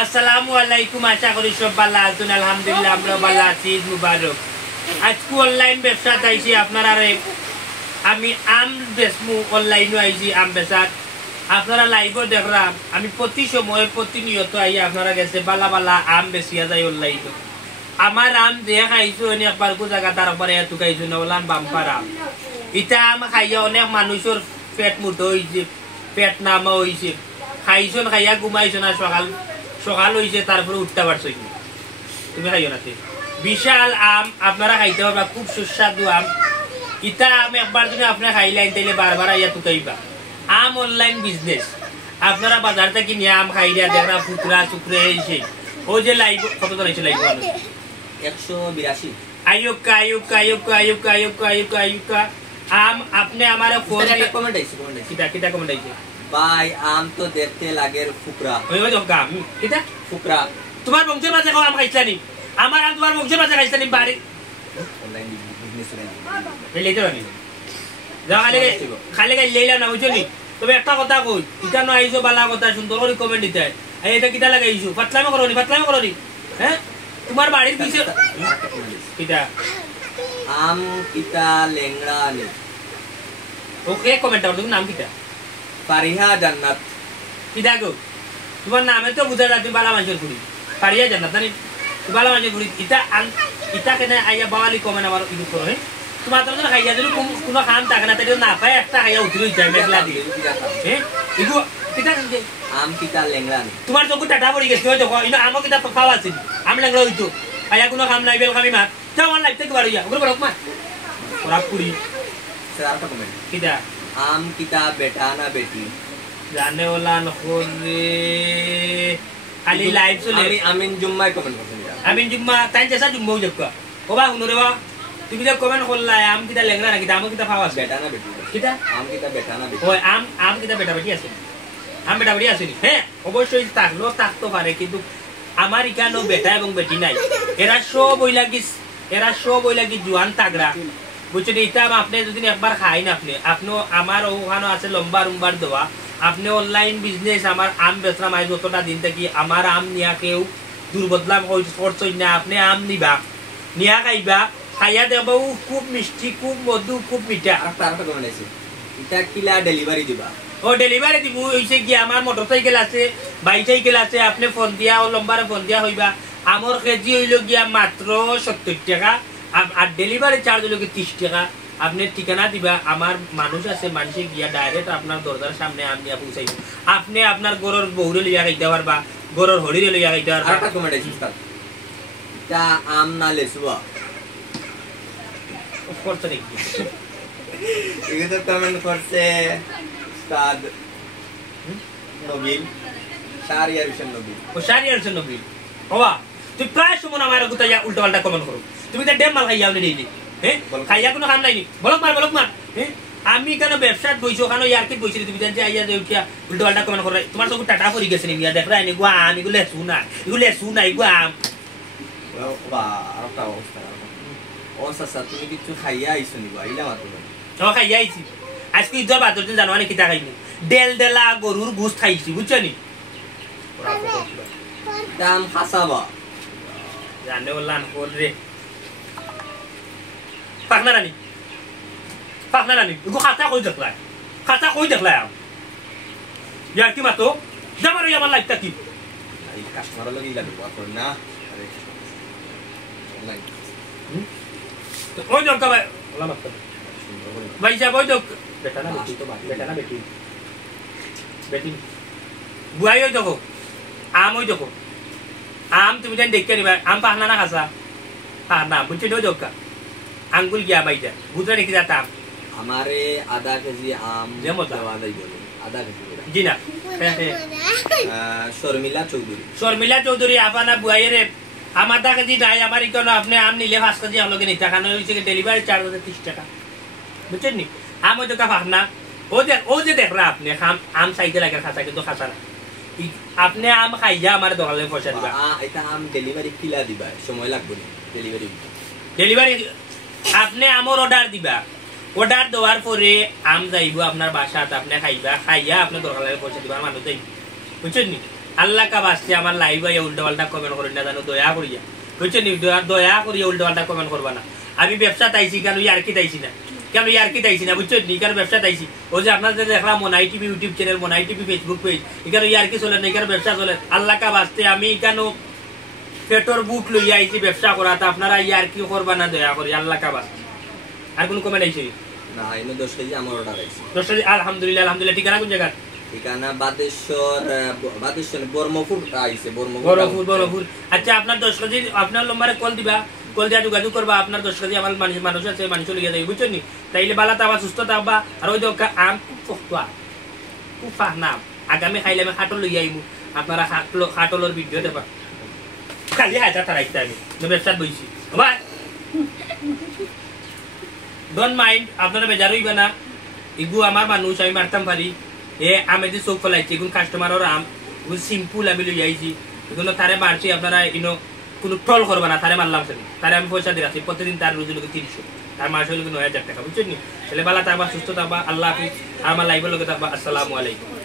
আসসালামু আলাইকুম, আশা করি সব ভালো আছেন। আলহামদুলিল্লাহ আমরা ভালো আছি। ঈদ মুবারক। আজকে অনলাইন ব্যবসা চাইছি আপনারা। আমি আম বেচমু, অনলাইনও আইছি আম বেচাত। আপনারা লাইভও দেখলাম। আমি প্রতি সময় প্রতিনিয়ত আই আপনারা গেছে বালা বালা আম বেচিয়া যায় অনলাইন। আমার আম যে খাইছো একবার কো জায়গা তার উপরে এত খাইছো না বললাম বাম্পার আম। ইটা আম খাইয়া অনেক মানুষের পেট মুঠো হয়েছে, পেট নামা হয়েছে। খাইছো খাইয়া ঘুমাইছো না, সকাল হয়েছে তারপরে উঠতে পারছো। তুমি খাইও না। বিশাল আম আপনারা খাইতে পারবা, খুব সুস্বাদু আম। ইটা আম একবার তুমি আপনারা খাইলেন তাইলে বারবার আইয়া তুকাইবা। আম অনলাইন বিজনেস। আপনারা বাজার থেকে নিয়ে আম খাইয়া দেখরা ফুকরা চুকরে এসে ও যে লাইভ কত ধরেছে লাইভ 182 আয়ুকা আয়ুকা আয়ুকা আয়ুকা আয়ুকা আয়ুকা আয়ুকা আম আপনি আমার ফোন একটা কমেন্ট আইছে কিটা কমেন্ট আইছে ভাই আম তো দেখতে লাগে ফুকরা ওই ওই গাম কিটা ফুকরা তোমার বংশের মাঝে আম খাইছানি আমার আম তোমার বংশের মাঝে খাইছানি বাড়ি অনলাইন বিজনেস করে এই লেতে বানি যা খালি খালি লেইলা না বুঝলি। তবে একটা কথা কই, কিটা না আইছো বালা কথা সুন্দর করে কমেন্ট দিতে হয়। এটা কিটা লাগাইছো ফাতলামি করনি হ্যাঁ। তোমার বাড়ির পিছে কিটা আম কিটা লেংড়া নে ওকে কমেন্ট করো। নাম কিটা? ফারিহা জান্নাত। কিটা গো তোমার নামে তো বুঝা যায় তুমি বালা মানুষের ফুড়ি। ফারিহা জান্নাত জানি বালা মানুষের ফুড়ি। ইটা কেন আইয়া বাঙালি কমেন্ট আমার ইউজ করো। হ্যাঁ তোমার তো খাইয়া যদি কোনো খাম থাকে না তাই না পায় একটা খাইয়া উঠে যায় মেঘলা দিয়ে। হ্যাঁ এগুলো কিটা আম কিটা লেংড়া নে তোমার চোখ টাটা পড়ে গেছে দেখো আমার কিটা পাওয়া আছে আম লেংলা হইতো খাইয়া কোনো খাম নাই বেল খামি মাছ যাও আমার লাইফ থেকে বার হইয়া ওগুলো বড় মা ওরা পুরি স্যার একটা কমেন্ট কিটা আম কিটা বেটা না বেটি জানে ওলা নখরে খালি লাইভ চলে। আমি আমিন জুম্মায় কমেন্ট করছেন আমিন জুম্মা তাই চেষ্টা জুম্মাও দেখবা ওবা শুনো রে বা তুমি যে কমেন্ট করলা আম কিটা লেংলা নাকি আম কিটা পাওয়া আছে বেটা না বেটি কিটা আম কিটা বেটা না বেটি ওই আম কিটা বেটা বেটি আছে আম বেটা বেটি আসেনি। হ্যাঁ অবশ্যই থাকতে পারে, কিন্তু আমার এখানেও বেটা এবং বেটি নাই। এরা সব ওই লাগি জোয়ান তাগড়া বুঝছেন। এটা আপনি যদি একবার খাই না আপনি আমার ওখানে আছে লম্বা রুম্বার দেওয়া। আপনি অনলাইন বিজনেস আমার আম বেচলাম আজ যতটা দিন থেকে আমার আম নিয়া কেউ দুর্বদলাম করছেন না। আপনি আম নিবা নিয়া খাইবা, খাইয়া দেবা খুব মিষ্টি, খুব মধু, খুব মিঠা। আরেকটা কমেন্ট আছে এটা কিলা ডেলিভারি দিবা। ও ডেলিভারি দিব হইছে কি আমার মোটরসাইকেল আছে, বাইসাইকেল আছে। আপনি ফোন দিয়া ও লম্বারে ফোন দিয়া হইবা। আমার কেজি হইল গিয়া মাত্র 70 টাকা আর ডেলিভারি চার্জ হইল 30 টাকা। আপনি ঠিকানা দিবা, আমার মানুষ আছে, মানুষে গিয়া ডাইরেক্ট আপনার দরজার সামনে আমি পৌঁছাইব। আপনি আপনার গরুর বউরে লইয়া খাইতে পারবা, গরুর হরিরে লইয়া খাইতে পারবা। আরেকটা কমেন্ট আছে উস্তাদ এটা আম না লেসুয়া করতে নাকি এগুলো কমেন্ট করছে উস্তাদ নবীন শাহরিয়ার হোসেন নবীন। ও শাহরিয়ার হোসেন নবীন বাবা তুই প্রায় সময় আমার গুতাইয়া উল্টো পাল্টা কমেন্ট করো। তুমি তো ডেম মাল খাইয়া নেই। হ্যাঁ খাইয়া কোনো কাম নাই বলক মার। হ্যাঁ আমি কেন ব্যবসাত বইছো কেন ইয়ার কি বইছি তুমি জানতে আইয়া দেউকিয়া উল্টো পাল্টা কমেন্ট করো। তোমার চোখ টাটা পড়ে গেছে নিয়া দেখরা এনে গো আম এগুলো শুনা এগুলো আম বা আরেকটা অবস্থা অবস্থা তুমি কিছু খাইয়া আইছো নিবা আইলা মাত্র খাইয়া আইছি। আজকে ঈদের বাদর দিন জানো কিতা খাইনি ডেলা গরুর গোস খাইছি বুঝছো নি। দাম হাসাবা জানে ওলান রে পাকনা রানি এগো খাতা কই দেখলাই ইয়ার কি মাতো যাবার আমার লাইফটা কি এই কাস্টমার লাগি লাগবে আপন না আরে অনলাইন ওই দরকার ভাই ওলা মাতো ভাই যা বই দক বেটা না বেটি বুয়াই ওই দেখো আম ওই দেখো আম তুমি জান দেখতে নিবা আম পাহনা না খাসা পাহনা বুঝছি ওই দরকার আঙ্গুল গিয়া বাইটা বুঝা দেখি যাতাম আমারে আধা কেজি আম দেওয়া যাইবে আধা কেজি জি না। শর্মিলা চৌধুরী আপনারা বুয়াইরে আমার টাকা কেজি নাই আমার কেন আপনি আম নিলে 5 কেজি আমলোকে নিতে কারণ হচ্ছে ডেলিভারি চার্জ হচ্ছে 30 টাকা বুঝছেন নি। আম ওই দোকা পাহনা ও যে দেখরা আপনি আম চাইতে লাগে খাসা কিন্তু খাসা না। আপনি আম খাইয়া আমার দোকানে পয়সা দিবা। এটা আম ডেলিভারি কিলা দিবা সময় লাগবে ডেলিভারি আপনি আমার অর্ডার দিবা। অর্ডার দেওয়ার পরে আম যাইব আপনার বাসাত, আপনি খাইবা, খাইয়া আপনার দোকানে পয়সা দিবা, মানুষ যাইব বুঝছেন নি। আল্লাহ কা বাস্তে আমার লাইভ আইয়া উল্টা পাল্টা কমেন্ট করেন না জানো দয়া করিয়া বুঝছেন নি দয়া করিয়া উল্টা পাল্টা কমেন্ট করবা না আমি ব্যবসা তাইছি কেন ইয়ারকি তাইছি না কেন ইয়ারকি তাইছি না বুঝছেন নি কেন ব্যবসা তাইছি ও যে আপনাদের দেখলাম Monai TV YouTube channel Monai TV Facebook page এখানে ইয়ারকি চলে না এখানে ব্যবসা চলে আল্লাহ কা বাস্তে আমি কেন পেটর বুট লইয়া আইছি ব্যবসা করা তা আপনারা ইয়ারকি করবা না দয়া করি আল্লাহ কা বাস্তে আর কোন কমেন্ট আইছে না এনে 10 কেজি আমার অর্ডার আছে 10 কেজি আলহামদুলিল্লাহ আলহামদুলিল্লাহ ঠিকানা কোন জায়গা ঠিকানা বাদেশ্বর বর্মপুর আইছে বড়পুর আচ্ছা আপনার 10 কেজি আপনার নম্বরে কল দিবা কল দিয়া যোগাযোগ করবা আপনার 10 কেজি আমার মানুষ আছে মানুষ লিয়ে যাই বুঝছেন নি তাইলে বালা তাবা সুস্থ থাকবা আর ওই দোকা আম খুব ফাহনাম আগামী খাইলে আমি খাটল লই আইমু আপনারা খাটলর ভিডিও দেবা খালি হাইটা তারাইতে আমি ব্যবসাত বইছি বাই ডোন্ট মাইন্ড আপনারা বেজার হইবা না ইগু আমার মানুষ আমি মারতাম পারি এ আমি যে চোখ ফলাইছি এগুলো কাস্টমারের আম এগুলো সিম্পল আমি লই আইছি এগুলো তারে মারছি আপনারা ইনো কোনো ট্রল করবা না তারে মারলাম তারে আমি পয়সা দিয়ে রাখছি প্রতিদিন তার রোজের লোকে 300 তার মাসে লোকে 9000 টাকা বুঝছেন নি তাহলে বালা থাকবা সুস্থ থাকবা আল্লাহ হাফিজ আমার লাইভের লোকে থাকবা আসসালামু আলাইকুম